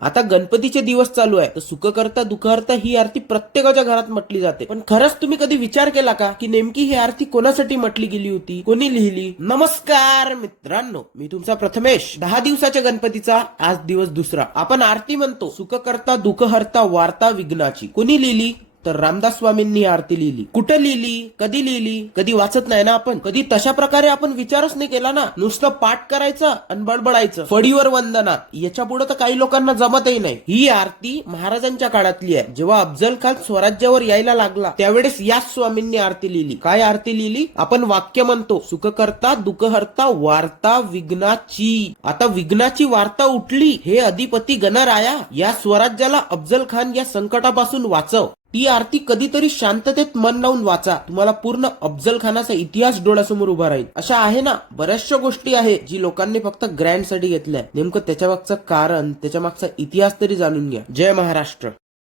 आता गणपतीचे दिवस चालू आहे तर सुख करता दुःख हरता ही आरती प्रत्येकाच्या घरात म्हटली जाते. पण खरंच तुम्ही कधी विचार केला का की नेमकी ही आरती कोणासाठी म्हटली गेली होती, कोणी लिहिली? नमस्कार मित्रांनो, मी तुमचा प्रथमेश. 10 दिवसाच्या गणपतीचा आज दिवस दुसरा. आपण आरती म्हणतो सुख करता दुःख हरता वार्ता विघ्नाची. कोणी लिहिली? तर रामदास स्वामींनी ही आरती लिहिली. कुठं लिहिली, कधी लिहिली, कधी वाचत नाही ना आपण. कधी तशा प्रकारे आपण विचारच नाही केला ना. नुसतं पाठ करायचं आणि बडबडायचं, फडीवर वंदना. याच्या पुढे तर काही लोकांना जमतही नाही. ही आरती महाराजांच्या काळातली आहे. जेव्हा अफजल खान स्वराज्यावर यायला लागला त्यावेळेस याच स्वामींनी आरती लिहिली. काय आरती लिहिली? आपण वाक्य म्हणतो सुख करता दुःख हरता वार्ता विघ्नाची. आता विघ्नाची वार्ता उठली, हे अधिपती गणराया, या स्वराज्याला अफजल खान या संकटापासून वाचव. ती आरती कधीतरी शांततेत मन लावून वाचा. तुम्हाला पूर्ण अफजल खानाचा इतिहास डोळ्यासमोर उभा राहील. अशा आहे ना बऱ्याचशा गोष्टी आहे जी लोकांनी फक्त ग्रँड साठी घेतल्या. नेमकं त्याच्या मागचं कारण, त्याच्या मागचा इतिहास तरी जाणून घ्या. जय महाराष्ट्र.